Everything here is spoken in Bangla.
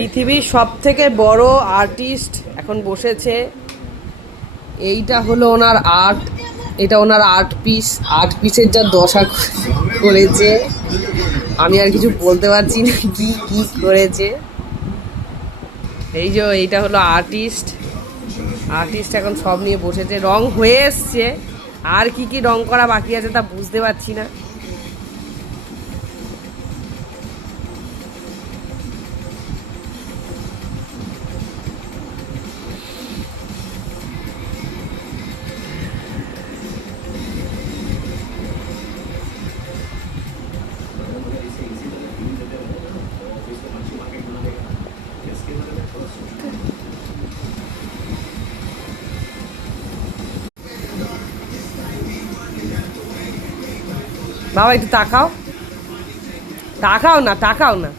পৃথিবীর সবথেকে বড় আর্টিস্ট এখন বসেছে। এইটা হলো ওনার আর্ট, এটা ওনার আর্ট পিসের যা দশা করেছে আমি আর কিছু বলতে পারছি না কি কি করেছে। এই যে এইটা হলো আর্টিস্ট এখন সব নিয়ে বসেছে, রং হয়ে এসছে, আর কি কি রং করা বাকি আছে তা বুঝতে পারছি না। বাবা একটু তাকাও, তাকাও না।